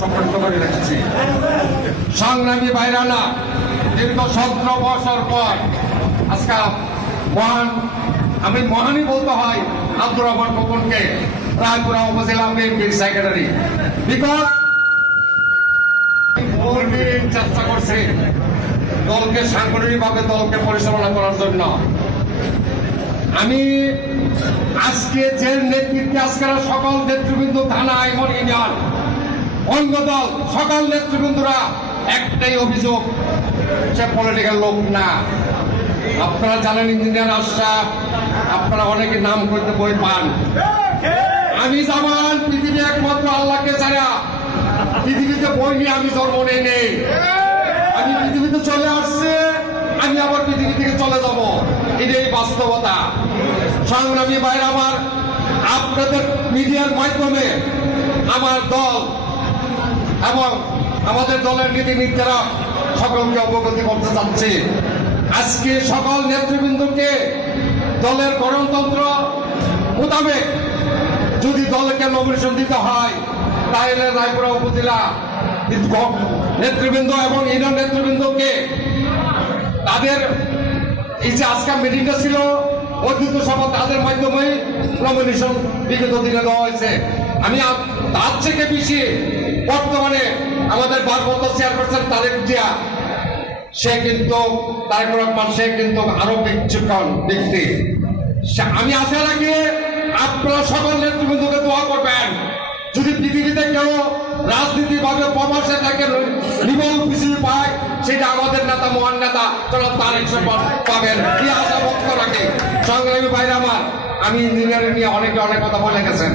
সংগঠিত করে রেখেছি। সংগ্রামী ভাইরানা, দীর্ঘ 17 বছর পর আজকে আমি মহানই বলতে হয় আব্দুর রহমান খোকনকে, রায়পুরা উপজেলা বিএনপির সেক্রেটারি। বিকজ চেষ্টা করছে দলকে সাংগঠনিকভাবে দলকে পরিচালনা করার জন্য। আমি আজকে যে নেতৃত্বে আজকের সকল নেতৃবৃন্দ, থানা, আইমন, ইউনিয়ন, অঙ্গ দল, সকল নেতৃবৃন্দরা একটাই অভিযোগ, সে পলিটিক্যাল লোক না। আপনারা জানেন ইঞ্জিনিয়ার আশরাফ, আপনারা অনেকে নাম করতে বই পান। আমি জামান পৃথিবী একমাত্র আল্লাহকে ছাড়া, পৃথিবীতে বই নিয়ে আমি জন্ম নেই। আমি পৃথিবীতে চলে আসছে, আমি আবার পৃথিবী থেকে চলে যাব, এটাই বাস্তবতা। সংগ্রামী ভাইরা আমার, আপনাদের মিডিয়ার মাধ্যমে আমার দল এবং আমাদের দলের নীতি নির্ধারক সকলকে অবগত করতে চাচ্ছি। আজকে সকল নেতৃবৃন্দকে দলের গণতন্ত্র মোতাবেক যদি দলকে নমিনেশন দিতে হয়, তাহলে রায়পুরা উপজেলা নেতৃবৃন্দ এবং ইউনিয়ন নেতৃবৃন্দকে তাদের এই যে আজকের মিটিংটা ছিল ঐতিহ্য সভা, তাদের মাধ্যমে নমিনেশন বিগত দিনে দেওয়া হয়েছে। আমি তার থেকে বেশি বর্তমানে আমাদের ভারপ্রাপ্ত চেয়ারপারসন তারেক জিয়া, সে কিন্তু তারেক রহমান, সে কিন্তু আরো বিচক্ষণ ব্যক্তি। আমি আশা রাখি আপনারা সকল নেতৃবৃন্দকে দোয়া করবেন। যদি পৃথিবীতে কেউ রাজনীতিভাবে প্রবাসে থাকে নিবল পৃথিবী পায়, সেটা আমাদের নেতা, মহান নেতা জনাব তারেক পাবেন, এই আশা ব্যক্ত রাখি। সংগ্রামী ভাইরা আমার, আমি ইঞ্জিনিয়ারিং নিয়ে অনেকে অনেক কথা বলে গেছেন,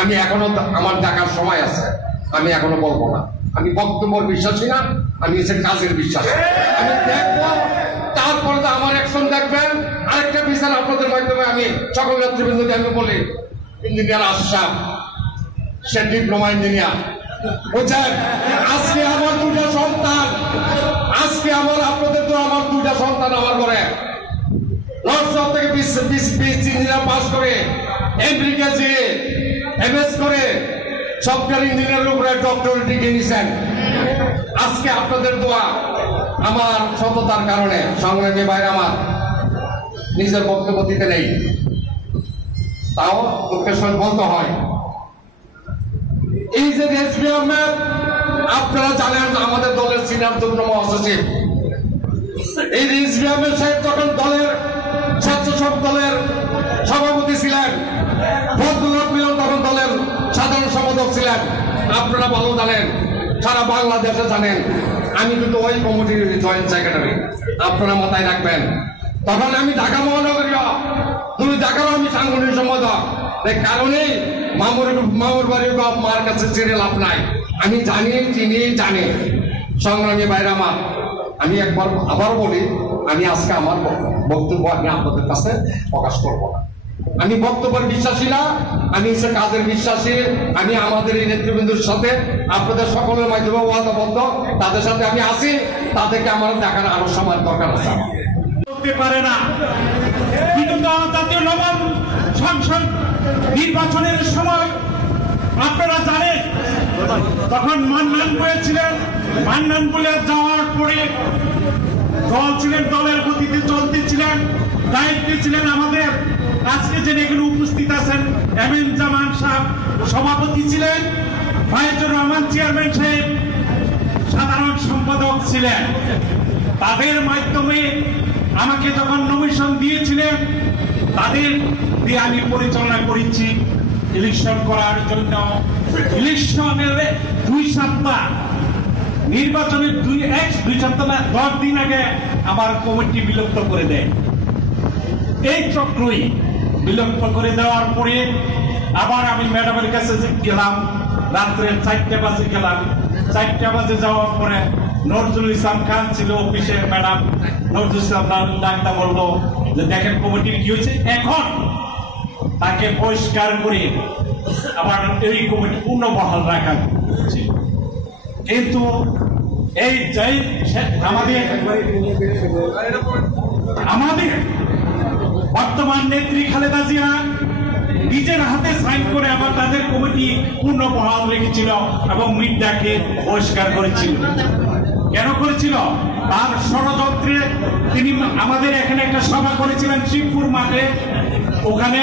আমি এখনো আমার দেখার সময় আছে, আমি এখনো বলবো না। আমি বক্তব্যের বিশ্বাসী না, আমি এসে কাজের বিশ্বাস। আমি দেখবো, তারপরে তো আমার অ্যাকশন দেখবেন। আরেকটা বিষয় আপনাদের মাধ্যমে আমি সকল নেতৃবৃন্দকে আমি বলি, ইঞ্জিনিয়ার আশরাফ, সে ডিপ্লোমা ইঞ্জিনিয়ার, বুঝছেন? আজকে আমার দুটা সন্তান, আজকে আপনাদের তো আমার দুটা সন্তান আমার ঘরে নর্থ থেকে 20 ইঞ্জিনিয়ার পাস করে এমবিকে এমএস করে সফটওয়্যার ইঞ্জিনিয়ারের উপরে ডক্টরেট ডিগ্রি নিয়েছেন। আজকে আপনাদের দোয়া আমার সততার কারণে, সংগ্রামী ভাইরা আমার, নিজের বক্তব্য দিতে নেই, তাও দুঃখের সঙ্গে বলতে হয়। এই যে রেজভি আহমেদ, আপনারা জানেন আমাদের দলের সিনিয়র যুগ্ম মহাসচিব, এই রেজভি আহমেদ সাহেব যখন দলের স্বেচ্ছাসেবক দলের সভাপতি ছিলেন, ফজলুল মিলন তখন দলের সাধারণ সম্পাদক ছিলেন। আপনারা ভালো জানেন, সারা বাংলাদেশে জানেন, আমি কিন্তু ওই কমিটির জয়েন্ট সেক্রেটারি, আপনারা মাথায় রাখবেন। তখন আমি ঢাকা মহানগরীয়, তুমি ঢাকারও আমি সাংগঠনিক সম্পাদক। এই কারণেই মামুর বাড়ির মার কাছে চেনে লাভ নাই। আমি জানি, চিনি, জানি। সংগ্রামী ভাইরা আমার, আমি একবার আবার বলি, আমি আজকে আমার বক্তব্য আমি আপনাদের কাছে প্রকাশ করবো না। আমি বক্তব্যের বিশ্বাসী না, আমি হচ্ছে কাজের বিশ্বাসী। আমি আমাদের এই নেতৃবৃন্দের সাথে আপনাদের সকলের মাধ্যমে ওয়াদাবদ্ধ, তাদের সাথে আমি আছি, তাদেরকে আমার দেখার আরো সময় দরকার আছে। করতে পারে না, কিন্তু জাতীয় নবম সংসদ নির্বাচনের সময় আপনারা জানেন, তখন মান্নান বলেছিলেন, মান্নান বলে যাওয়ার পরে দল ছিলেন, দলের গতিতে চলতেছিলেন, দায়িত্বে ছিলেন আমাদের আজকে যে এখানে উপস্থিত আছেন এম এম জামান সাহেব সভাপতি ছিলেন, ফায়েজুর রহমান চেয়ারম্যান সাহেব সাধারণ সম্পাদক ছিলেন। তাদের মাধ্যমে আমাকে যখন নমিনেশন দিয়েছিলেন, তাদের দিয়ে আমি পরিচালনা করেছি ইলেকশন করার জন্য। ইলেকশনের 2 সপ্তাহ, নির্বাচনের 2 সপ্তাহ না 10 দিন আগে আমার কমিটি বিলুপ্ত করে দেয়। এই চক্রই বিলুপ্ত করে দেওয়ার পরে আবার আমি ম্যাডামের কাছে গেলাম, রাত্রে 4টা বাজে গেলাম। 4টা বাজে যাওয়ার পরে নজরুল ইসলাম খান ছিল অফিসের ম্যাডাম, নজরুল ইসলাম ডাক্তার বললো যে দেখেন কমিটির কি হয়েছে, এখন তাকে বহিষ্কার করে আবার এই কমিটি পূর্ণ বহাল রাখা হচ্ছে। কিন্তু এই যাই আমাদের বর্তমান নেত্রী খালেদা জিয়া নিজের হাতে সাইন করে আবার তাদের কমিটি পূর্ণ বহাল রেখেছিল এবং মিডিয়াকে বহিষ্কার করেছিল। কেন করেছিল? তার ষড়যন্ত্রে তিনি আমাদের এখানে একটা সভা করেছিলেন শিবপুর মাঠে, ওখানে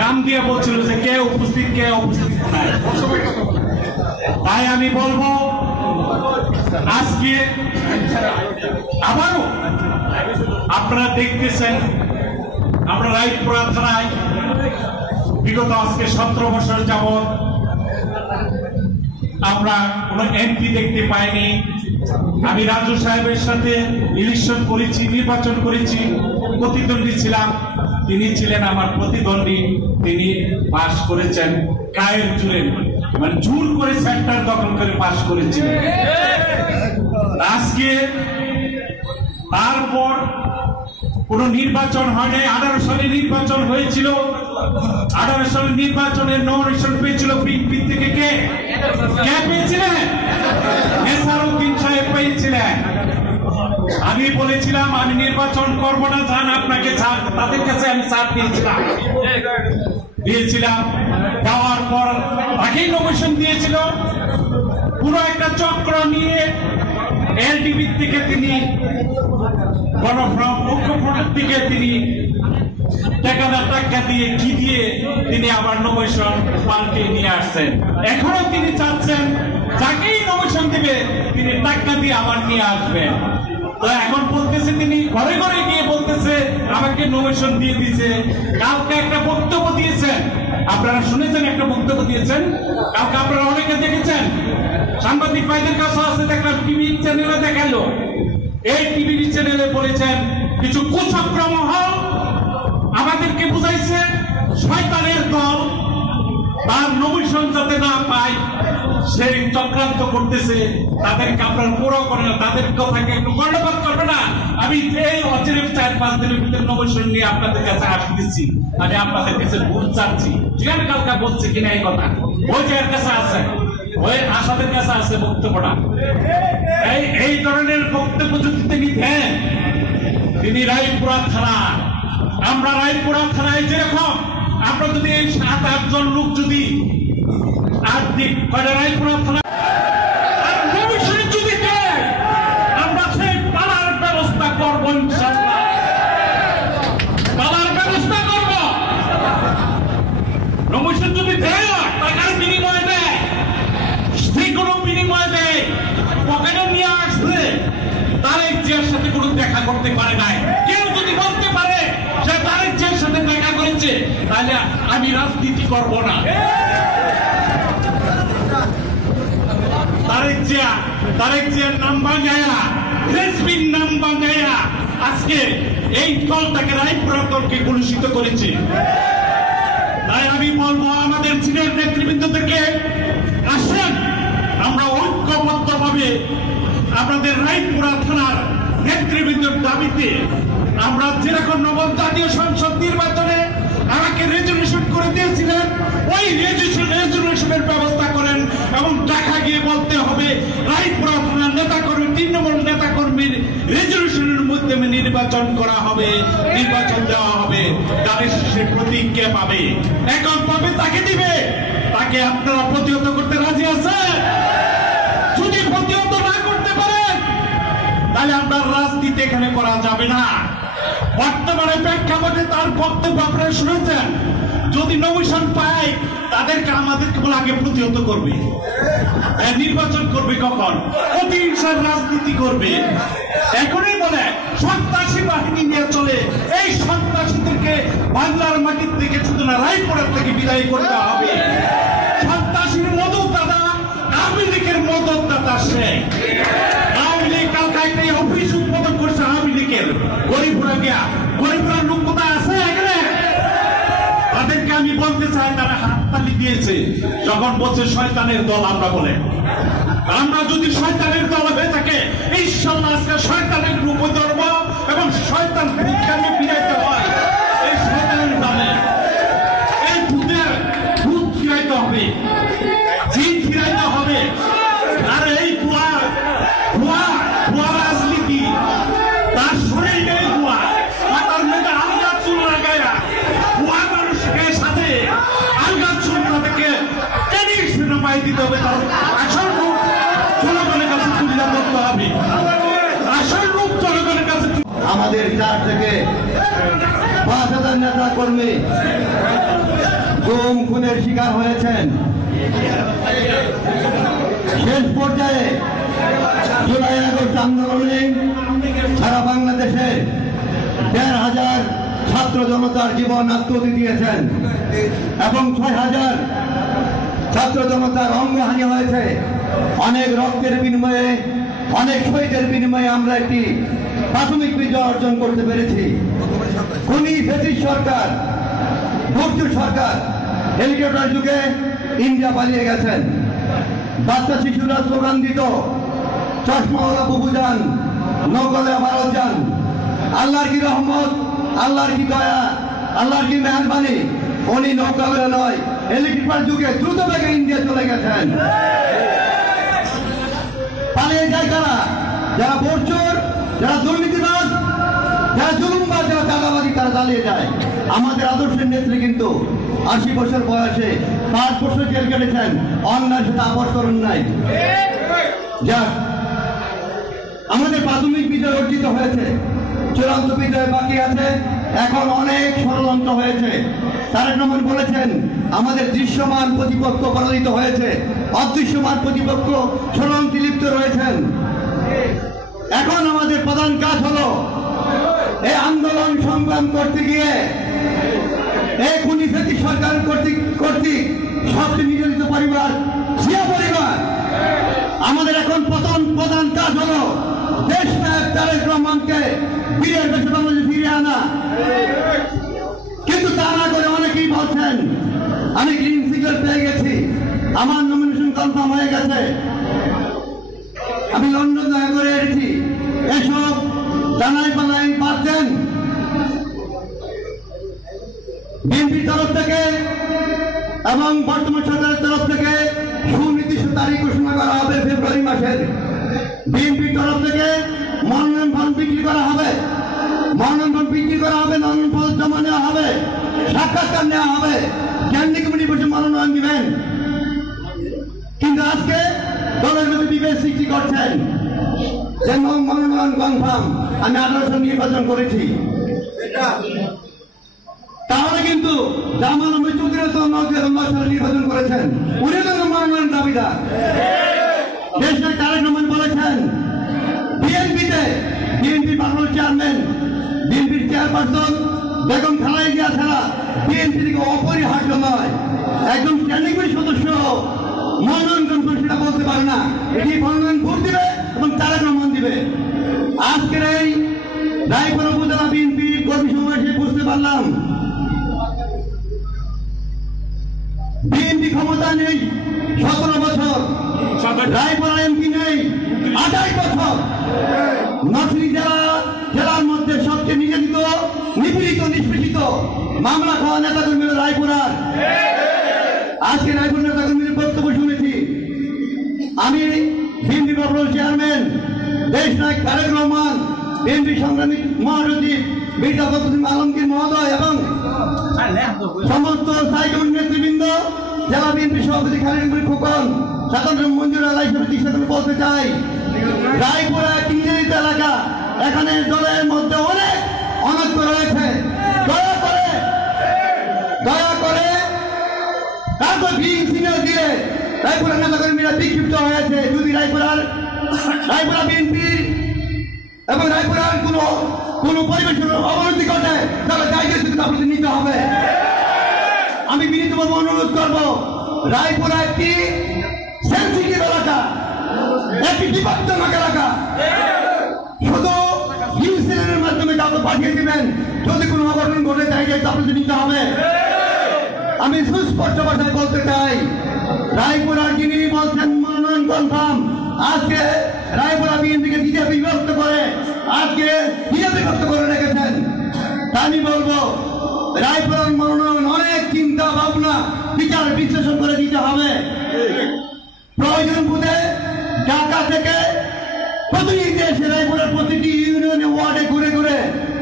নাম দিয়ে বলছিল যে কে উপস্থিত নাই। তাই আমি বলবো আজকে আবারও আপনারা দেখতেছেন আমরা রায়পুরা থানায় বিগত আজকে 17 বছর যাবৎ আমরা কোন এমপি দেখতে পাইনি। আমি রাজু সাহেবের সাথে ইলেকশন করেছি, নির্বাচন করেছি, প্রতিদ্বন্দ্বী ছিলাম, তিনি ছিলেন আমার প্রতিদ্বন্দ্বী, তিনি পাশ করেছেন কায়ের জুড়ে, মানে জোর করে সেন্টার দখল করে পাশ করেছিলেন। আজকে তারপর কোন নির্বাচন হয়নি। 18 সালে নির্বাচন হয়েছিল, 18 সালের নির্বাচনের নমিনেশন পেয়েছিল বিএনপি থেকে কে পেয়েছিলেন? নেসারউদ্দিন সাহেব পেয়েছিলেন। আমি বলেছিলাম আমি নির্বাচন করবো না, যান আপনাকে তাদের কাছে আমি ছাড় দিয়েছিলাম। দেওয়ার পর তাকেই নমিনেশন দিয়েছিল। পুরো একটা চক্র নিয়ে এলডিবি থেকে তিনি গণফ্রন্ট ঐক্যফ্রন্ট থেকে তিনি টাকা দিয়ে কি দিয়ে তিনি আবার নমিনেশন পাল্টে নিয়ে আসছেন। এখনো তিনি চাচ্ছেন যাকেই নমিনেশন দিবে তিনি টাকা দিয়ে আবার নিয়ে আসবেন। তো এখন বলতেছে তিনি ঘরে ঘরে গিয়ে বলতেছে আমাকে নমিনেশন দিয়ে দিয়েছে। কালকে একটা বক্তব্য দিয়েছেন, আপনারা শুনেছেন, একটা বক্তব্য দিয়েছেন কালকে, আপনারা অনেকে দেখেছেন, সাংবাদিক ভাইদের কাছে আছে, দেখলাম টিভি চ্যানেলে দেখালো। এই টিভি চ্যানেলে বলেছেন কিছু কুচক্র মহল আমাদেরকে বুঝাইছে শয়তানের দল তার নমিনেশন যাতে না পায় সেই চক্রান্ত করতেছে, তাদেরকে আপনার পুরো করে না, তাদের কথাকে একটু কর্ণপাত করবে না। আমি এই অচিরে 4-5 দিনের ভিতরে নমিনেশন নিয়ে আপনাদের কাছে আসতেছি, আমি আপনাদের কাছে ভুল চাচ্ছি। যেখানে কালকা বলছে কিনা এই কথা, ওই যে এর কাছে আছে, ওই আসাদের কাছে আছে বক্তব্যটা। এই ধরনের বক্তব্য যদি তিনি দেন, তিনি রায়পুরা থানা, আমরা রায়পুরা থানায় যেরকম আমরা যদি এই 7-8 জন লোক যদি আর্থিক রায়পুরা থানা যদি দেয়, আমরা সেই পালার ব্যবস্থা করব, ইনশাআল্লাহ পালার ব্যবস্থা করব। নমিনেশন যদি দেয়, টাকার বিনিময় দেয়, কোনো বিনিময় দেয়, পকেটে নিয়ে আসছে, তারেক জিয়ার সাথে কোনো দেখা করতে পারে নাই। কেউ যদি বলতে পারে সে তারেক জিয়ার সাথে দেখা করেছে, তাহলে আমি রাজনীতি করব না। তারেক জিয়ার নাম বাঙায়া, রেসবিন নাম বাঙায়া আজকে এই দলটাকে রায়পুরা দলকে কলুষিত করেছে। তাই আমি বলবো আমাদের সিনিয়র নেতৃবৃন্দদেরকে, আসেন আমরা ঐক্যবদ্ধভাবে আপনাদের রায়পুরা থানার নেতৃবৃন্দের দাবিতে আমরা যেরকম নবম জাতীয় সংসদ নির্বাচনে আমাকে রেজুলেশন করে দিয়েছিলেন, ওই রেজুলেশনের ব্যবস্থা করেন এবং ঢাকা গিয়ে বলতে হবে রায়পুরা থানার নেতাকর্মী, তৃণমূল নেতাকর্মীর রেজুলেশনের মাধ্যমে নির্বাচন করা হবে, নির্বাচন দেওয়া হবে। তাদের শেষে প্রতিজ্ঞা পাবে, এখন পাবে তাকে দিবে, তাকে আপনারা প্রতিহত করতে রাজি আছেন? যদি প্রতিহত না করতে পারেন তাহলে আপনার রাজনীতি এখানে করা যাবে না। বর্তমানে প্রেক্ষাপটে তার বক্তব্য আপনারা শুনেছেন, যদি নমিনেশন পায় তাদেরকে আমাদেরকে বলে আগে প্রতিহত করবে, নির্বাচন করবে, কখন প্রতিহিংসার রাজনীতি করবে। এখনই বলে সন্ত্রাসী বাহিনী নিয়ে চলে, এই সন্ত্রাসীদেরকে বাংলার মাটির থেকে শুধু না রায়পুরের থেকে বিদায় করতে হবে। সন্ত্রাসীর মদত দাদা আওয়ামী লীগের মদত দাদা সে। আওয়ামী লীগ কালকে একটা অফিস উদ্বোধন করেছে আওয়ামী লীগের, গরিবপুরা গিয়া, গরিবপুরার লোক কোথায় আছে এখানে? তাদেরকে আমি বলতে চাই, তারা হাততালি দিয়েছে যখন বলছে শয়তানের দল আমরা বলে। আমরা যদি শয়তানের দল হয়ে থাকে, ইনশাআল্লাহ আজকে শয়তানের রূপ ধরব এবং শয়তান ভূতকে ফিরাইতে হয়। এই শয়তানের দলে এই ভূত ফিরাইতে হবে, জিন ফিরাইতে হবে। আর এই ভুয়া রাজনীতি, তার শরীরে ভুয়া, তার মেয়েদের আলাদা চুল লাগায়া ভুয়া মানুষকে সাথে পাই দিতে হবে, কারণ আসল রূপ জনগণের কাছে তুলে ধরতে হবে। আসল রূপ জনগণের কাছে। আমাদের 4 থেকে 5,000 নেতা কর্মী গুম খুনের শিকার হয়েছেন। শেষ পর্যায়ে জুলাই আগস্ট আন্দোলনে সারা বাংলাদেশে 1,500 ছাত্র জনতার জীবন আত্মহতি দিয়েছেন এবং 6,000 ছাত্র জনতার অঙ্গহানি হয়েছে। অনেক রক্তের বিনিময়ে, অনেক শহীদের বিনিময়ে আমরা একটি প্রাথমিক বিজয় অর্জন করতে পেরেছি। খুনি ফ্যাসিস্ট সরকার, ভুট্টো সরকার হেলিকপ্টার যুগে ইন্ডিয়া পালিয়ে গেছেন। বাচ্চা শিশুরা স্লোগান দিত, চশমাওয়ালা বুবু যান, নৌকলে ভারত যান। আল্লাহর কি রহমত, আল্লাহর কি দয়া, আল্লাহর কি মেহরবানি, উনি নৌকালে নয়, হেলিকপ্টার যুগে দ্রুত বেগে ইন্ডিয়া চলে গেছেন। পালিয়ে যায় কারা? যারা ভোটচোর, যারা দুর্নীতিবাজ, যারা জুলুমবাজ, যারা চাঁদাবাদী, তারা চালিয়ে যায়। আমাদের আদর্শের নেত্রী কিন্তু 80 বছর বয়সে 5 বছর জেল কেটেছেন, অন্যায়ের সাথে আপোষ করেন নাই। যাক, আমাদের প্রাথমিক বিজয় অর্জিত হয়েছে, চূড়ান্ত বিজয় বাকি আছে। এখন অনেক ষড়যন্ত্র হয়েছে। তারেক রহমান বলেছেন আমাদের দৃশ্যমান প্রতিপক্ষ পরাজিত হয়েছে, অদৃশ্যমান প্রতিপক্ষ ষড়যন্ত্রে লিপ্ত রয়েছেন। এখন আমাদের প্রধান কাজ হলো এই আন্দোলন সংগ্রাম করতে গিয়ে এই খুনি ফ্যাসিস্ট সরকার কর্তৃক সবচেয়ে নির্যাতিত পরিবার জিয়া পরিবার, আমাদের এখন প্রধান কাজ হলো দেশ নায়ক তারেক রহমানকে বীরের বেশে বাংলাদেশে ফিরিয়ে আনা। কিন্তু তা না করে অনেকেই বলছেন আমি গ্রিন সিগন্যাল পেয়ে গেছি, আমার নমিনেশন কনফার্ম হয়ে গেছে, আমি লন্ডন দেখা করে এসেছি। এসব জানাই পালাই বাদ দেন। বিএনপির তরফ থেকে এবং বর্তমান সরকারের তরফ থেকে সুনির্দিষ্ট তারিখ ঘোষণা করা হবে ফেব্রুয়ারি মাসের। বিএনপির তরফ থেকে মনোনয়ন ফর্ম বিক্রি করা হবে, মনোনয়ন ফর্ম জমা নেওয়া হবে, সাক্ষাৎকার নেওয়া হবে, কেন্দ্রীয় কমিটি বসে মনোনয়ন দিবেন। কিন্তু আজকে দলের মধ্যে বিভেদ সৃষ্টি করছেন যে মনোনয়ন কনফার্ম, আমি 1800 নির্বাচন করেছি। তাহলে কিন্তু জামান নির্বাচন করেছেন, উনি তো মনোনয়ন দাবিদার। দেশ নায়ক তারেক রহমান বলেছেন বিএনপি বাংলার চেয়ারম্যান, বিএনপির চেয়ারপারসন বেগম খালেদা জিয়া ছাড়া বিএনপি থেকে অপরিহার্য নয়। একজন স্ট্যান্ডিং কমিটির সদস্য মনোনয়ন কনফার্ম সেটা বলতে পারে না, এটি মনোনয়ন ভোট দিবে এবং তারেক রহমান দিবে। আজকের এই রায়পুরা উপজেলা বিএনপির কর্মী সমাবেশে বুঝতে পারলাম বিএনপি ক্ষমতা নেই 17 বছর, রায়পুরা এমপি নেই 28 বছর। নরসিংদী জেলার মধ্যে সবচেয়ে নির্যাতিত, নিপীড়িত, নিষ্পেষিত, মামলা খাওয়া নেতাকর্মী রায়পুরার। আজকে রায়পুর নেতাকর্মীর বক্তব্য শুনেছি। আমি বিএনপি বর্তমান চেয়ারম্যান দেশ নায়ক তারেক রহমান, বিএনপি সংগ্রামী মহাসচিব মির্জা ফখরুল আলমগীর মহোদয় এবং সমস্ত স্থায়ী কমিটির নেতৃবৃন্দ, জেলা বিএনপি সভাপতি খালিদ খোকন, সাধারণ মঞ্জুর আলাই সমিতির সাথে বলতে চাই, রায়পুরা একটি নির্যাতিত এলাকা। এখানে দলের মধ্যে অনেক অনৈক্য রয়েছে। দয়া করে তারপর গ্রিন সিগন্যাল দিয়ে রায়পুরার নেতাকর্মীরা বিক্ষিপ্ত হয়েছে। যদি রায়পুরা বিএনপি এবং রায়পুরার কোনো পরিবেশের অবনতি ঘটে তাহলে দায়িত্ব আপনাদের নিতে হবে। আমি বিনীতভাবে অনুরোধ করব, রায়পুরা একটি সেন্সিটিভ এলাকা, একটি বিপজ্জনক এলাকা। শুধু হিউসেলের মাধ্যমে কাউকে পাঠিয়ে দিবেন, যদি কোনো অঘটন ঘটে দায়িত্ব আপনাদের নিতে হবে। আমি সুস্পষ্ট ভাষায় বলতে চাই, রায়পুরার যিনি বলছেন মনোনয়ন কনফার্ম, আজকে রায়পুরা বিএনপিকে বিজেপি বিভক্ত করে রেখেছেন। আমি বলবো রায়পুরার মনোনয়ন অনেক চিন্তা ভাবনা বিচার বিশ্লেষণ করে দিতে হবে। প্রয়োজন বোধে ঢাকা থেকে প্রতিনিধি এসে রায়পুরের প্রতিটি ইউনিয়নে ওয়ার্ডে ঘুরে ঘুরে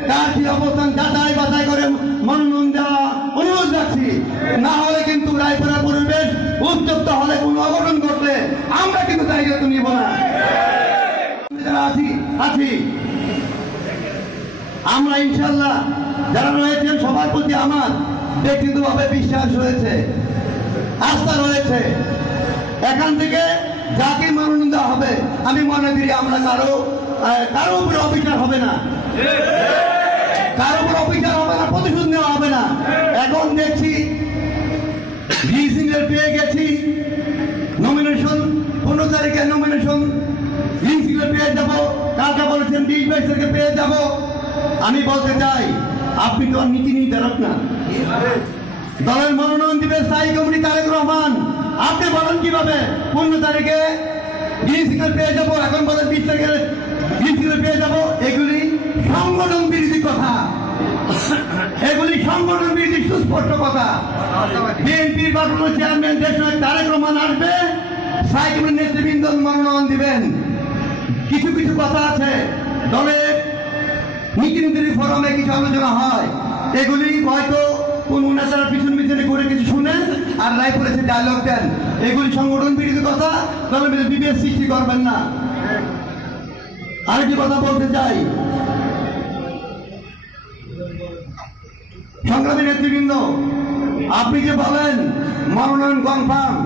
তার কি অবস্থান যাচাই বাছাই করে মনোনয়ন দেওয়া অনুরোধ রাখছি। না হলে কিন্তু রায়পুরার পরিবেশ চুপচাপ হলে কোনো অঘটন ঘটলে আমরা কিন্তু দায়িত্ব নিব না। যারা আছি আমরা ইনশাল্লাহ যারা রয়েছেন সবার প্রতি আমার ব্যক্তিগতভাবে বিশ্বাস রয়েছে, আস্থা রয়েছে। এখান থেকে যাকে মনোনয়ন দেওয়া হবে আমি মনে করি আমরা কারো উপরে অবিচার হবে না, কারো উপর অবিচার হবে না, প্রতিশোধ নেওয়া হবে না। এখন দেখছি পেয়ে গেছি নমিনেশন, 15 তারিখে নমিনেশন পেয়ে যাবো, কালকে বলেছেন 20-22 তারিখে পেয়ে যাব। আমি বলতে চাই আপনি তো নীতি নির্ধারক না, দলের মনোনয়ন দিবে স্থায়ী কমিটি তারেক রহমান। আপনি বলেন কিভাবে 15 তারিখে পেয়ে যাবো, এখন বলেন 20 তারিখে পেয়ে যাবো। এগুলি সংগঠন বিরোধী কথা, এগুলি সংগঠন বিরোধী সুস্পষ্ট কথা। বিএনপির ভারপ্রাপ্ত চেয়ারম্যান দেশনায়ক তারেক রহমান আসবে, স্থায়ী কমিটির নেতৃবৃন্দ মনোনয়ন দিবেন। কিছু কিছু কথা আছে দলের নীতি নির্ধারণী ফোরামে কিছু আলোচনা হয়, এগুলি হয়তো কোন নেতারা পিছনে করে কিছু শুনেন আর রায় করেছে ডায়লগ দেন। এগুলি সংগঠন বিরোধী কথা, দলের মধ্যে বিভেদ সৃষ্টি করবেন না। আরেকটি কথা বলতে চাই, সংগ্রামী নেতৃবৃন্দ, আপনি যে বলেন মনোনয়ন কনফার্ম,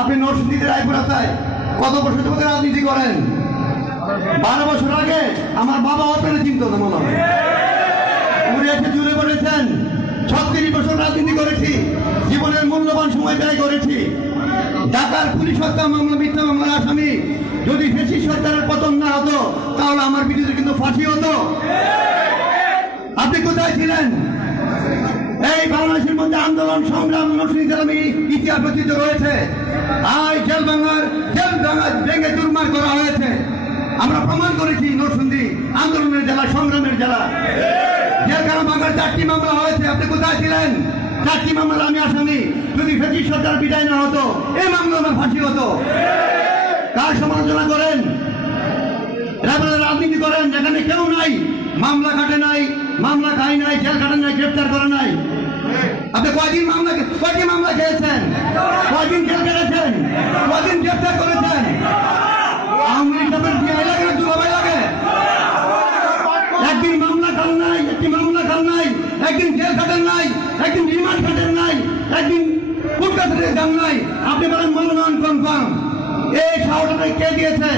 আপনি নরসিংদীতে রায়পুরাতায় কত বছর ধরে রাজনীতি করেন? 12 বছর আগে আমার বাবা আপনারা চিন্তা না মনে হয়, উনি এসে জুড়ে বলেছেন 36 বছর রাজনীতি করেছি, জীবনের মূল্যবান সময় ব্যয় করেছি। ঢাকার পুলিশ হত্যা মামলা, মিথ্যা মামলার আসামি, যদি ফ্যাসিস্ট সরকারের পতন না হতো তাহলে আমার বিরুদ্ধে কিন্তু ফাঁসি হতো। আপনি কোথায় ছিলেন? এই বাংলাদেশের মধ্যে আন্দোলন সংগ্রাম নরসিংদী ইতিহাস রচিত রয়েছে। জেল ভেঙে চুরমার করা হয়েছে, আমরা প্রমাণ করেছি। নরসিংদী আন্দোলনের জেলা, সংগ্রামের জেলা। জেলখানা ভাঙার 4টি মামলা হয়েছে, আপনি কোথায় ছিলেন? 4টি মামলা আমি আসামি, যদি ফ্যাসিস্ট সরকার বিদায় না হতো এই মামলা আমার ফাঁসি হতো। কার সমালোচনা করেন? রাজনীতি করেন যেখানে কেউ নাই, মামলা কাটে নাই, মামলা খাই নাই, জেল কাটে নাই, গ্রেপ্তার করে নাই। আপনি কয়দিন মামলা খেয়েছেন? কয়দিন জেল কেটেছেন? কয়দিন গ্রেপ্তার করেছেন? আওয়ামী লীগ লাগে না দুলাভাই লাগে? একদিন মামলা খান নাই, একটি মামলা খান নাই, একদিন জেল কাটেন নাই, একদিন রিমান্ড কাটেন নাই, একদিন কোর্ট কাছারিতে যান নাই। আপনি বলেন মনোনয়ন কনফার্ম। এই সাহসটা কে দিয়েছে?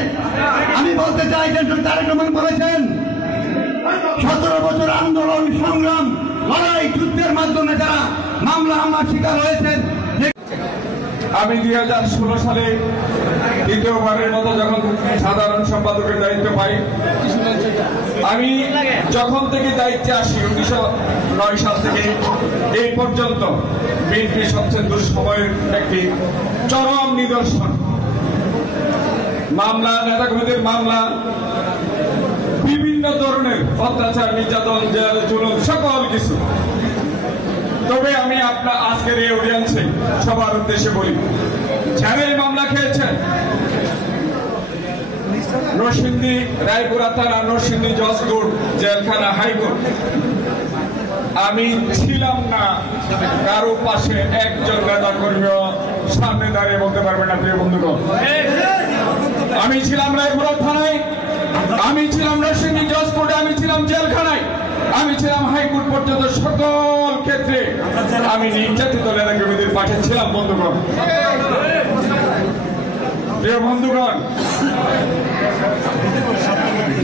আমি বলতে চাই যে তারেক রহমান বলেছেন 17 বছর আন্দোলন সংগ্রাম লড়াই যুদ্ধের মাধ্যমে যারা মামলা হামলার শিকার হয়েছেন। আমি 2016 সালে দ্বিতীয়বারের মতো যখন সাধারণ সম্পাদকের দায়িত্ব পাই, আমি যখন থেকে দায়িত্বে আসি 1909 সাল থেকে এই পর্যন্ত বিএনপির সবচেয়ে দুঃসময়ের একটি চরম নিদর্শন মামলা, নেতাকর্মীদের মামলা, বিভিন্ন ধরনের অত্যাচার, নির্যাতন, জেল, জুলুম, সকল কিছু। তবে আমি আপনার আজকের এই অডিয়েন্সে সবার উদ্দেশ্যে বলি, যারা এই মামলা খেয়েছেন নরসিংদী রায়পুরা থানা, নরসিংদী জজ কোর্ট, জেলখানা, হাইকোর্ট, আমি ছিলাম না কারো পাশে একজন নেতা কর্মীও সামনে দাঁড়িয়ে বলতে পারবে না। প্রিয় বন্ধুগণ, আমি ছিলাম রায়পুরা থানায়, আমি ছিলাম নরসিংদী জজ কোর্টে, আমি ছিলাম জেলখানায়, আমি ছিলাম হাইকোর্ট পর্যন্ত। সকল ক্ষেত্রে আমি নির্যাতিত নেতা কর্মীদের পাশে ছিলাম। বন্ধুগণ, প্রিয় বন্ধুগণ,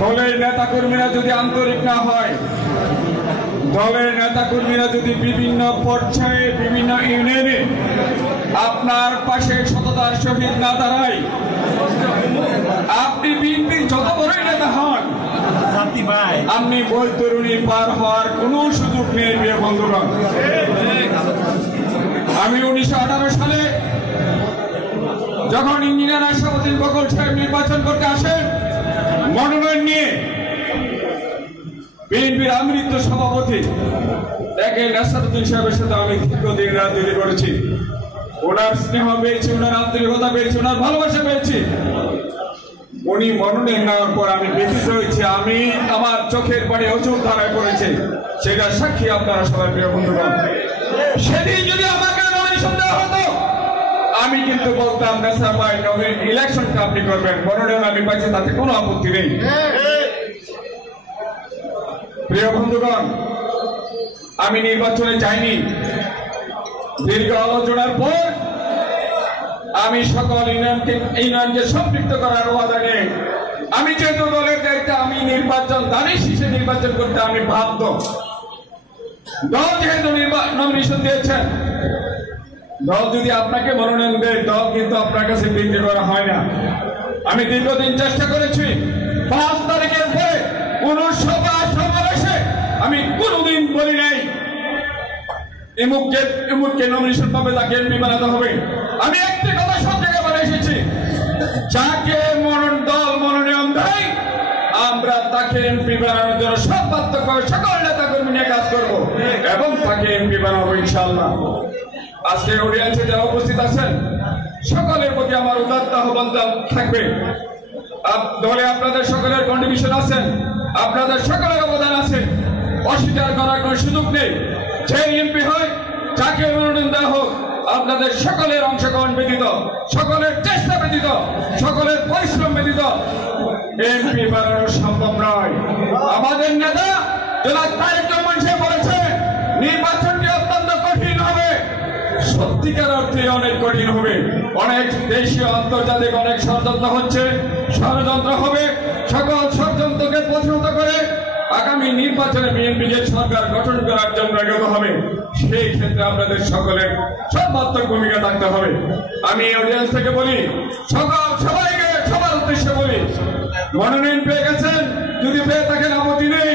দলের নেতা কর্মীরা যদি আন্তরিক না হয়, দলের নেতা কর্মীরা যদি বিভিন্ন পর্যায়ে, বিভিন্ন ইউনিয়নে আপনার পাশে সততার সহিত না দাঁড়ায়, আপনি বিএনপির যত বড়ই নেতা হন, আপনি বৈতরণী পার হওয়ার কোন সুযোগ নেই। প্রিয় বন্ধুগণ, আমি 1918 সালে যখন ইঞ্জিনিয়ার আশরাফুদ্দিন বকুল সাহেব নির্বাচন করতে আসেন মনোনয়ন নিয়ে, বিএনপির আমৃত্য সভাপতি একে নাসরুদ্দিন সাহেবের সাথে আমি দীর্ঘদিন রাজনীতি করেছি। ওনার স্নেহ পেয়েছি, ওনার আন্তরিকতা পেয়েছি, ওনার ভালোবাসা পেয়েছি। উনি মনোনয়ন নেওয়ার পর আমি ব্যথিত হয়েছি, আমি আমার চোখের পানি অচুর ধারায় পড়েছে, সেটা সাক্ষী আপনারা সবাই। প্রিয় বন্ধুগণ, সেদিন যদি আমাকে নমিনেশন দেওয়া হতো আমি কিন্তু বলতাম নেশা ভাই ইলেকশনটা আপনি করবেন, মনোনয়ন আমি পাইছি, তাতে কোনো আপত্তি নেই। প্রিয় বন্ধুগণ, আমি নির্বাচনে যাইনি। দীর্ঘ আলোচনার পর আমি সকল ইউনিয়নকে সম্পৃক্ত করার ওয়াদা নিয়ে আমি যেহেতু দলের দায়িত্বে আমি নির্বাচন দাঁড়িয়ে শীর্ষে নির্বাচন করতে আমি বাধ্য। দল যেহেতু নমিনেশন দিয়েছেন, দল যদি আপনাকে মনোনয়ন দেয়, দল কিন্তু আপনার কাছে বিক্রি করা হয় না। আমি দীর্ঘদিন চেষ্টা করেছি। 5 তারিখের পরে কোন সভা সমাবেশে আমি কোনদিন বলি নাই ইমুককে নমিনেশন পাবে, তাকে এমপি বানাতে হবে। আমি একটি কথা সব জায়গায় বলে এসেছি, যাকে দল মনোনয়ন দেয় আমরা তাকে এমপি বানানোর জন্য সর্বাত্মক সকল নেতা কর্মী নিয়ে কাজ করব এবং তাকে এমপি বানাবো ইনশাআল্লাহ। আজকে অডিয়েন্সে যারা উপস্থিত আছেন সকলের প্রতি আমার উদাত্ত আহ্বান থাকবে। দলে আপনাদের সকলের কন্ট্রিবিউশন আছে, আপনাদের সকলের অবদান আছে, অস্বীকার করার কোনো সুযোগ নেই। যে এমপি হয়, যাকে মনোনয়ন দেওয়া হোক, আপনাদের সকলের অংশগ্রহণ ব্যতীত, সকলের চেষ্টা ব্যতীত, সকলের পরিশ্রম ব্যতীত এমপি বানানো সম্ভব নয়। আমাদের নেতা জনাব তারেক রহমান সাহেব বলেছে নির্বাচনটি অত্যন্ত কঠিন হবে, সত্যিকার অর্থে অনেক কঠিন হবে। অনেক দেশীয় আন্তর্জাতিক অনেক ষড়যন্ত্র হচ্ছে, ষড়যন্ত্র হবে। সকল ষড়যন্ত্রকে প্রতিহত করে আগামী নির্বাচনে বিএনপিকে সরকার গঠন করার জন্য এগোতে হবে। সেই ক্ষেত্রে আপনাদের সকলের সর্বাত্মক ভূমিকা থাকতে হবে। আমি অডিয়েন্স থেকে বলি, সবাইকে সবার উদ্দেশ্যে বলি, মনোনয়ন পেয়ে গেছেন, যদি পেয়ে থাকেন আপত্তি নেই।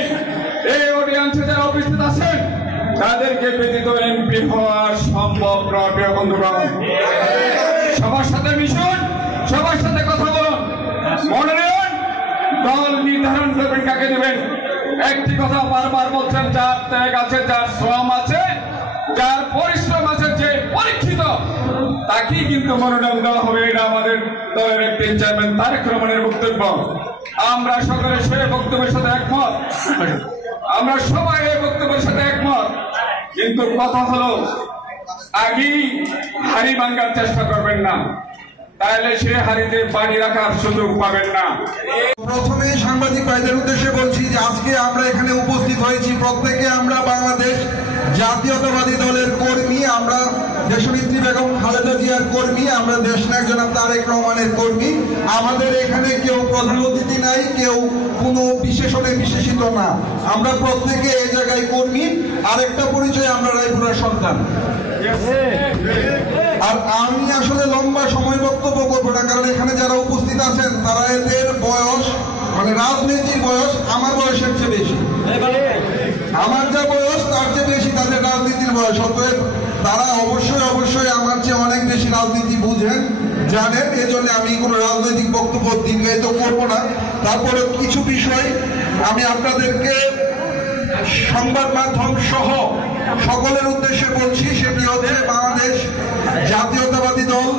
এই অডিয়েন্সে যারা উপস্থিত আছেন তাদেরকে ব্যতীত এমপি হওয়া সম্ভব নয়। প্রিয় বন্ধুগণ, সবার সাথে মিশুন, সবার সাথে কথা বলুন। মনোনয়ন দল নির্ধারণ করবেন কাকে দেবেন। একটি কথা বারবার বলছেন, যার ত্যাগ আছে, যার শ্রম আছে, যার পরিশ্রম আছে, যে পরীক্ষিত, তাকেই কিন্তু মনোনয়ন দেওয়া হবে। এটা আমাদের দলের একটি চেয়ারম্যান তারেক রহমানের বক্তব্য। আমরা সকলে সেই বক্তব্যের সাথে একমত, আমরা সবাই এই বক্তব্যের সাথে একমত। কিন্তু কথা হলো, আগেই হাড়ি ভাঙার চেষ্টা করবেন না, তাহলে সে হাড়িতে পানি রাখার সুযোগ পাবেন না। প্রথমে সাংবাদিক ভাইদের উদ্দেশ্যে বলছি যে আজকে আমরা এখানে উপস্থিত হয়েছি, প্রত্যেকে আমরা বাংলাদেশ জাতীয়তাবাদী দলের কর্মী, আমরা দেশনেত্রী বেগম খালেদা জিয়ার কর্মী, আমরা দেশনায়ক জনাব তারেক রহমানের কর্মী। আমাদের এখানে কেউ প্রধান অতিথি নাই, কেউ কোনো বিশেষণে বিশেষিত না, আমরা প্রত্যেকে এই জায়গায় কর্মী। আরেকটা পরিচয়, আমরা রায়পুরার সন্তান। আর আমি আসলে লম্বা সময় বক্তব্য করবো না, কারণ এখানে যারা উপস্থিত আছেন তারা এদের বয়স, মানে রাজনীতির বয়স আমার বয়সের চেয়ে বেশি। আমার যা বয়স তার চেয়ে বেশি তাদের রাজনীতির বয়স। অতএব তারা অবশ্যই আমার চেয়ে অনেক বেশি রাজনীতি বুঝেন, জানেন। এজন্য আমি কোনো রাজনৈতিক বক্তব্য দীর্ঘায়িত করবো না। তারপরে কিছু বিষয় আমি আপনাদেরকে সংবাদ মাধ্যম সহ সকলের উদ্দেশ্যে বলছি। সেটি হচ্ছে বাংলাদেশ জাতীয়তাবাদী দল।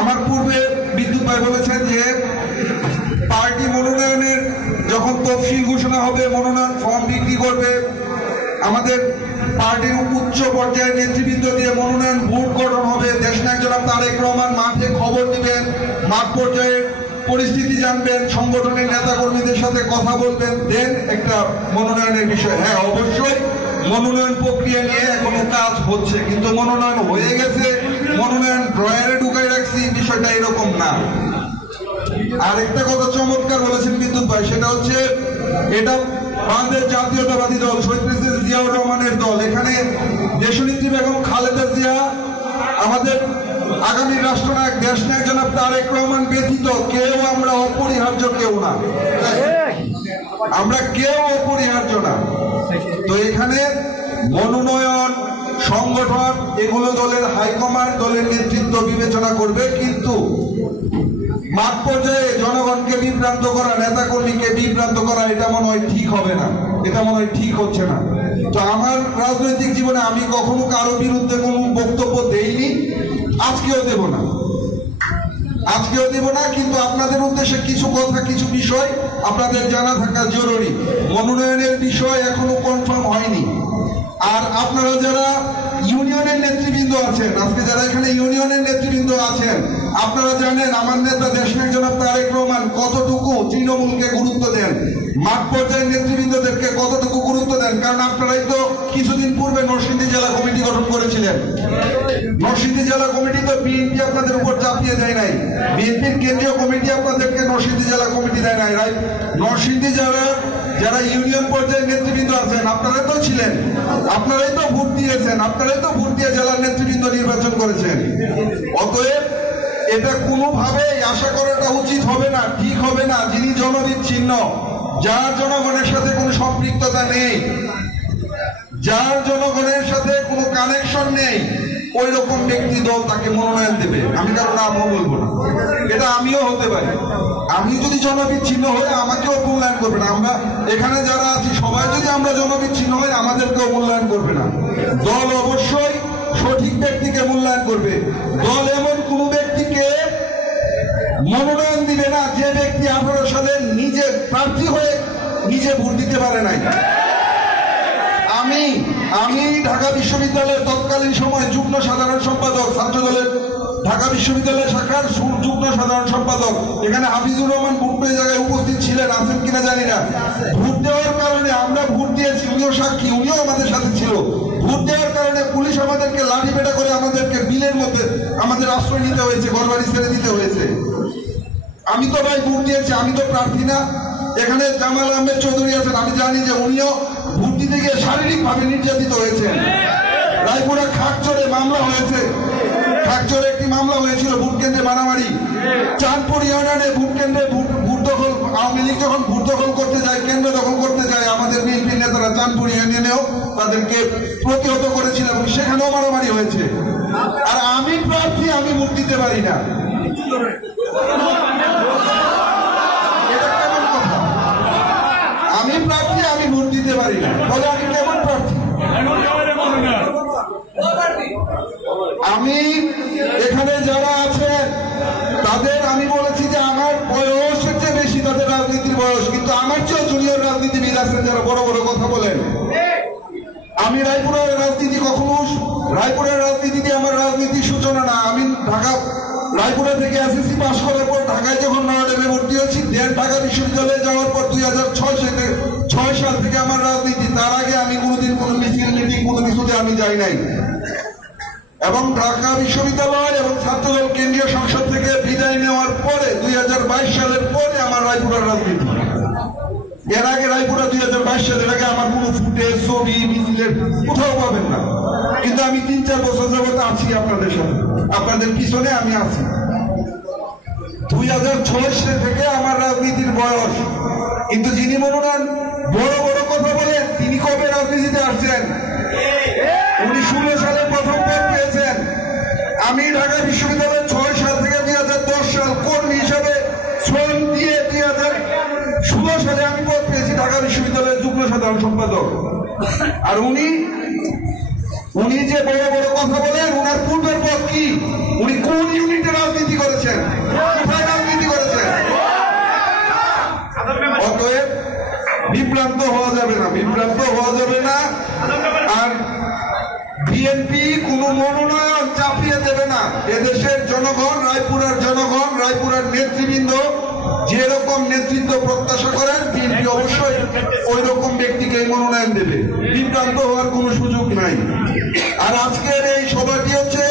আমার পূর্বে বিদ্যুৎ ভাই বলেছেন যে পার্টি মনোনয়নের যখন তফসিল ঘোষণা হবে, মনোনয়ন ফর্ম বিক্রি করবে, আমাদের পার্টির উচ্চ পর্যায়ের নেতৃবৃন্দ দিয়ে মনোনয়ন বোর্ড গঠন হবে। দেশনায়ক জনাব তারেক রহমান মাঠে খবর দিবেন, মাঠ পর্যায়ের পরিস্থিতি জানবেন, সংগঠনের নেতা কর্মীদের সাথে কথা বলবেন, দেন একটা মনোনয়নের বিষয়। হ্যাঁ, অবশ্যই মনোনয়ন প্রক্রিয়া নিয়ে এখনো কাজ হচ্ছে, কিন্তু মনোনয়ন হয়ে গেছে, মনোনয়ন ড্রয়ারে ঢুকাই রাখছি, বিষয়টা এরকম না। আরেকটা কথা চমৎকার বলেছেন বিদ্যুৎ ভাই, সেটা হচ্ছে এটা বাংলাদেশ জাতীয়তাবাদী দল, শহীদ প্রেসিডেন্ট জিয়াউর রহমানের দল। এখানে দেশনেত্রী বেগম খালেদা জিয়া, আমাদের আগামী রাষ্ট্রনায়ক দেশনায়ক জনাব তারেক রহমান ব্যতীত কেউ আমরা অপরিহার্য কেউ না, আমরা কেউ অপরিহার্য না। তো এখানে মনোনয়ন, সংগঠন, এগুলো দলের হাইকমান্ড, দলের নেতৃত্ব বিবেচনা করবে, কিন্তু মাঠ পর্যায়ে জনগণকে বিভ্রান্ত করা, নেতা কর্মীকে বিভ্রান্ত করা, এটা মনে হয় ঠিক হবে না, এটা মনে হয় ঠিক হচ্ছে না। তো আমার রাজনৈতিক জীবনে আমি কখনো কারো বিরুদ্ধে কোনো বক্তব্য দেইনি, আজকেও দেব না, কিন্তু আপনাদের উদ্দেশ্যে কিছু কথা, কিছু বিষয় আপনাদের জানা থাকা জরুরি। মনোনয়নের বিষয় এখনো কনফার্ম হয়নি। আর আপনারা যারা ইউনিয়নের নেতৃবৃন্দ আছেন, আজকে যারা এখানে ইউনিয়নের নেতৃবৃন্দ আছেন, আপনারা জানেন আমার নেতা দেশনায়ক জনাব তারেক রহমান কতটুকু তৃণমূলকে গুরুত্ব দেন, মাঠ পর্যায়ের নেতৃবৃন্দদেরকে কতটুকু গুরুত্ব দেন। কারণ আপনারাই তো কিছুদিন পূর্বে নরসিংদী জেলা কমিটি গঠন করেছিলেন। নরসিংদী জেলা কমিটি তো বিএনপি আপনাদের উপর চাপিয়ে দেয় নাই, বিএনপির কেন্দ্রীয় কমিটি আপনাদেরকে নরসিংদী জেলা কমিটি দেয় নাই, রাইট? নরসিংদী যারা ইউনিয়ন পর্যায়ের নেতৃবৃন্দ আছেন আপনারাই তো ছিলেন, আপনারাই তো ভোট দিয়েছেন, আপনারাই তো ভোট দিয়ে জেলার নেতৃবৃন্দ নির্বাচন করেছেন। অতএব এটা কোনোভাবেই আশা করাটা উচিত হবে না, ঠিক হবে না, যিনি জনবিচ্ছিন্ন, যার জনগণের সাথে কোনো সম্পৃক্ততা নেই, যার জনগণের সাথে কোনো কানেকশন নেই, ওই রকম ব্যক্তি দল তাকে মনোনয়ন দেবে। আমি কারো নামও বলবো না, এটা আমিও হতে পারি। আমি যদি জনবিচ্ছিন্ন হই আমাকেও মূল্যায়ন করবে না। আমরা এখানে যারা আছি সবাই যদি আমরা জনবিচ্ছিন্ন হই আমাদেরকেও মূল্যায়ন করবে না। দল অবশ্যই সঠিক ব্যক্তিকে মূল্যায়ন করবে। দল এমন কোন ব্যক্তিকে মনোনয়ন দিবে না যে ব্যক্তি 18 সালে নিজে প্রার্থী হয়ে নিজে ভোট দিতে পারে নাই। আমি ঢাকা বিশ্ববিদ্যালয়ের তৎকালীন সময় যুগ্ম সাধারণ সম্পাদক, ছাত্রদলের ঢাকা বিশ্ববিদ্যালয় শাখার যুগ্ম সাধারণ সম্পাদক। এখানে হাফিজুর রহমান ভোট এই জায়গায় উপস্থিত ছিলেন, আছেন কিনা জানি না। ভোট দেওয়ার কারণে আমরা ভোট দিয়েছি, উনিও সাক্ষী, উনিও আমাদের সাথে ছিল। ভোট দেওয়ার কারণে পুলিশ আমাদেরকে লাঠি পেটা করে আমাদেরকে বিলের মধ্যে আমাদের আশ্রয় নিতে হয়েছে, ঘরবাড়ি ছেড়ে দিতে হয়েছে। আমি তো ভাই ভোট দিয়েছি, আমি তো প্রার্থী না। এখানে জামাল আহমেদ চৌধুরী আছেন, আমি জানি যে উনিও ভোট দিতে গিয়ে শারীরিকভাবে নির্যাতিত হয়েছেন। রায়পুরা খাকচরে মামলা হয়েছে, খাকচরে একটি মামলা হয়েছিল ভোট কেন্দ্রে মারামারি। চাঁদপুর ইউনিয়নে ভোট কেন্দ্রে ভোট দখল, আওয়ামী লীগ যখন ভোট দখল করতে যায়, কেন্দ্র দখল করতে যায়, আমাদের বিএনপি নেতারা চাঁদপুর ইউনিয়নেও তাদেরকে প্রতিহত করেছিল এবং সেখানেও মারামারি হয়েছে। আর আমি প্রার্থী, আমি ভোট দিতে পারি না, এটা কেমন কথা? আমি প্রার্থী, আমি ভোট দিতে পারি না, বলে আমি কেমন প্রার্থী? আমি এখানে যারা আছেন তাদের আমি বলেছি যে আমার বয়সের চেয়ে বেশি তাদের রাজনীতির বয়স, কিন্তু আমার চেয়েও জুনিয়র রাজনীতিবিদ আছেন যারা বড় বড় কথা বলেন। আমি রায়পুরের রাজনীতি রায়পুরের রাজনীতি দিয়ে আমার রাজনীতির সূচনা না। আমি রায়পুরা থেকে এসএসসি পাশ করার পর ঢাকায় যখন নয়াডেমে ভর্তি হয়েছি, দেন ঢাকা বিশ্ববিদ্যালয়ে যাওয়ার পর 2006 সাল থেকে আমার রাজনীতি। তার আগে আমি কোনোদিন কোনো মিছিল মিটিং কোনো কিছুতে আমি যাই নাই। এবং ঢাকা বিশ্ববিদ্যালয় এবং ছাত্রদল কেন্দ্রীয় সংসদ থেকে বিদায় নেওয়ার পরে 2022 সালের পরে আমার রায়পুরার রাজনীতি। এর আগে রায়পুরা 2022 সালের আগে আমার কোনো ফুটেজ, ছবি, মিছিলের কোথাও পাবেন না। কিন্তু আমি 3-4 বছর যাবত আছি আপনাদের সাথে, আপনাদের পিছনে আমি আছি। 2006 সাল থেকে আমার রাজনীতির বয়স। কিন্তু যিনি মনোনয়ন বড় বড় কথা বলেন, তিনি কবে রাজনীতিতে আসছেন? উনি 16 সালে প্রথম পদ পেয়েছেন। আমি ঢাকা বিশ্ববিদ্যালয়ের 6 সাল থেকে 2010 সাল কর্মী হিসাবে শ্রম দিয়ে 2016 সালে আমি পদ পেয়েছি ঢাকা বিশ্ববিদ্যালয়ের যুগ্ম সাধারণ সম্পাদক। আর উনি যে বড় বড় কথা বলেন, ওনার পূর্বের পদ কি? উনি কোন ইউনিটে রাজনীতি করেছেন, কোথায় রাজনীতি করেছেন? অতএব বিভ্রান্ত হওয়া যাবে না, বিভ্রান্ত হওয়া যাবে না। আর বিএনপি কোন মনোনয়ন চাপিয়ে দেবে না। এদেশের জনগণ, রায়পুরার জনগণ, রায়পুরার নেতৃবৃন্দ যেরকম নেতৃত্ব প্রত্যাশা করেন, বিএনপি অবশ্যই ওই রকম ব্যক্তিকে মনোনয়ন দেবে। বিভ্রান্ত হওয়ার কোনো সুযোগ নাই। আর আজকের এই সভাটি হচ্ছে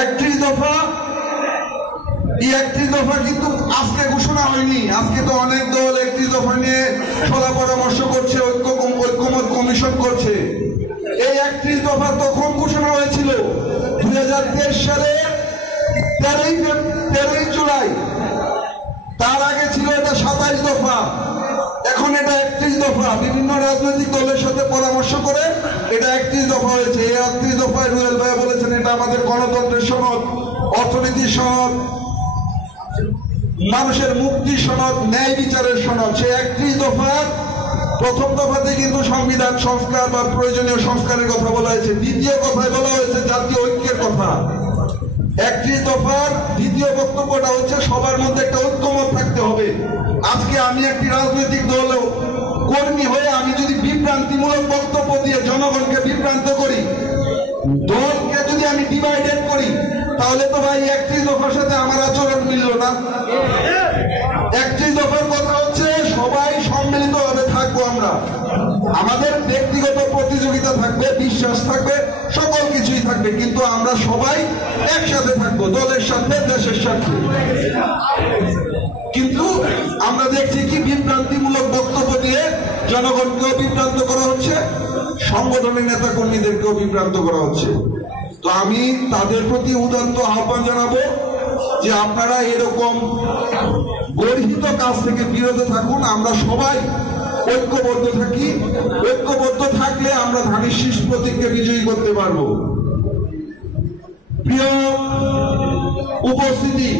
31 দফা। এই 31 দফা কিন্তু আজকে ঘোষণা হয়নি। আজকে তো অনেক দল 31 দফা নিয়ে সলা পরামর্শ করছে, ঐক্যমত কমিশন করছে। এই 31 দফা তখন ঘোষণা হয়েছিল 2023 সালে 13 জুলাই। তার আগে ছিল এটা 27 দফা, এখন এটা 31 দফা। বিভিন্ন রাজনৈতিক দলের সাথে পরামর্শ করে এটা 31 দফা হয়েছে। এই 31 দফায় রুয়েল ভাই বলেছেন এটা আমাদের গণতন্ত্রের সনদ, অর্থনীতির সনদ, মানুষের মুক্তির সনদ, ন্যায় বিচারের সনদ। সেই 31 দফার প্রথম দফাতে কিন্তু সংবিধান সংস্কার বা প্রয়োজনীয় সংস্কারের কথা বলা হয়েছে। দ্বিতীয় কথায় বলা হয়েছে জাতীয় ঐক্যের কথা। 31 দফার দ্বিতীয় বক্তব্যটা হচ্ছে সবার মধ্যে একটা ঐক্যমত থাকতে হবে। আজকে আমি একটি রাজনৈতিক দল কর্মী হয়ে আমি যদি বিভ্রান্তিমূলক বক্তব্য দিয়ে জনগণকে বিভ্রান্ত করি, তাহলে তো ভাই 31 দফার সাথে আমার আচরণ মিলল না। 31 দফার কথা হচ্ছে সবাই সম্মিলিতভাবে থাকবো আমরা, আমাদের ব্যক্তিগত প্রতিযোগিতা থাকবে, বিশ্বাস থাকবে, সকল কিছুই থাকবে, কিন্তু আমরা সবাই একসাথে থাকবো, দলের সাথে, দেশের সাথে। কিন্তু আমরা দেখছি কি বিভ্রান্তিমূলক বক্তব্য দিয়ে জনগণকেও বিভ্রান্ত করা হচ্ছে, সংগঠনের নেতা কর্মীদেরকেও বিভ্রান্ত করা হচ্ছে। তো আমি তাদের প্রতি উদাত্ত আহ্বান জানাবো যে আপনারা এরকম গর্হিত কাজ থেকে বিরত থাকুন, আমরা সবাই ঐক্যবদ্ধ থাকি। ঐক্যবদ্ধ থাকলে আমরা ধানের শীষ প্রতীককে বিজয়ী করতে পারবো। প্রিয় উপস্থিতি,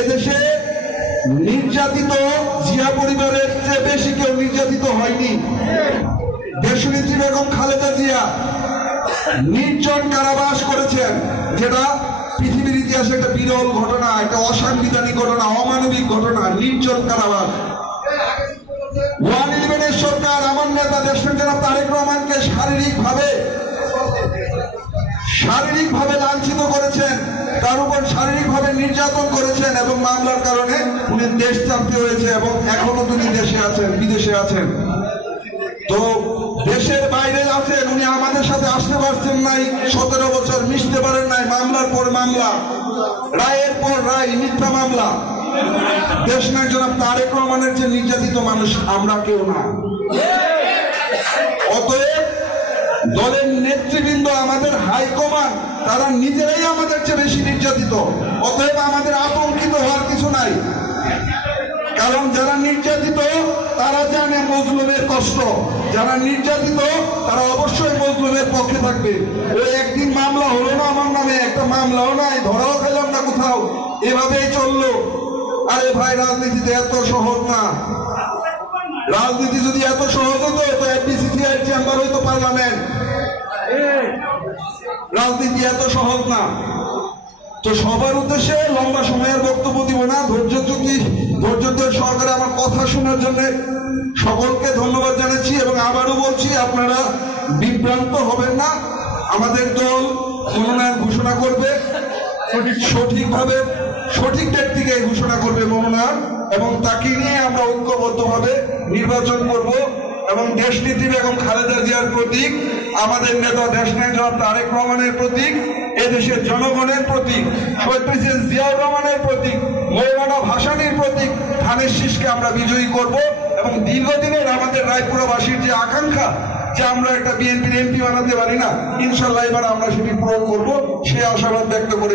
এদেশে নির্যাতিত জিয়া পরিবারের চেয়ে বেশি কেউ নির্যাতিত হয়নি। দেশনেত্রী বেগম খালেদা জিয়া নির্জন কারাবাস করেছেন, যেটা পৃথিবীর ইতিহাসে একটা বিরল ঘটনা, একটা অসাংবিধানিক ঘটনা, অমানবিক ঘটনা, নির্জন কারাবাস। 111 সরকার আমার নেতা দেশনেত্রী জনাব তারেক রহমানকে শারীরিকভাবে লাঞ্ছিত করেছেন, তার উপর শারীরিকভাবে নির্যাতন করেছেন এবং মামলার কারণে উনি দেশ ছাড়তে হয়েছে এবং এখনো তিনি দেশে আছেন, বিদেশে আছেন। তো দেশের বাইরে আছেন, উনি আমাদের সাথে আসতে পারছেন নাই, 17 বছর মিশতে পারেন নাই, মামলার পর মামলা, রায়ের পর রায়, মিথ্যা মামলা। দেশ নাই জনাব তারেক রহমানের যে নির্যাতিত মানুষ আমরা কেউ না। অতএব দলের নেতৃবৃন্দ, আমাদের হাইকমান্ড, তারা নিজেরাই আমাদের চেয়ে বেশি নির্যাতিত। অতএব আমাদের আতঙ্কিত হওয়ার কিছু নাই, কারণ যারা নির্যাতিত তারা জানে মজলুমের কষ্ট, যারা নির্যাতিত তারা অবশ্যই মজলুমের পক্ষে থাকবে। ওই একদিন মামলা হলো না আমার নামে, একটা মামলাও নাই, ধরাও খেলাম না কোথাও, এভাবেই চললো। আরে ভাই, রাজনীতিতে এত সহজ না। রাজনীতি যদি এত সহজ হতো তো এফডিসিসিআই চেম্বার হইতো পার্লামেন্ট। রাজনীতি এত সহজ না। তো সবার উদ্দেশ্যে লম্বা সময়ের বক্তব্য দিব না, ধৈর্য সহকারে আমার কথা শোনার জন্য সকলকে ধন্যবাদ জানাচ্ছি এবং আবারও বলছি আপনারা বিভ্রান্ত হবেন না। আমাদের দল মনোনয়ন ঘোষণা করবে সঠিকভাবে, সঠিক ডেট থেকে ঘোষণা করবে মনোনয়ন, এবং তাকে নিয়ে আমরা ঐক্যবদ্ধভাবে নির্বাচন করব এবং দেশনেত্রী বেগম খালেদা জিয়ার প্রতীক, আমাদের নেতা দেশনায়ক জনাব তারেক রহমানের প্রতীক, এদেশের জনগণের প্রতীক, শহীদ প্রেসিডেন্ট জিয়াউর রহমানের প্রতীক, মৌলানা ভাসানীর প্রতীক ধানের শীষকে আমরা বিজয়ী করব এবং দীর্ঘদিনের আমাদের রায়পুরাবাসীর যে আকাঙ্ক্ষা যে আমরা একটা বিএনপির এমপি বানাতে পারি না, ইনশাল্লাহ এবার আমরা সেটি পূরণ করব, সে আশাবাদ ব্যক্ত করে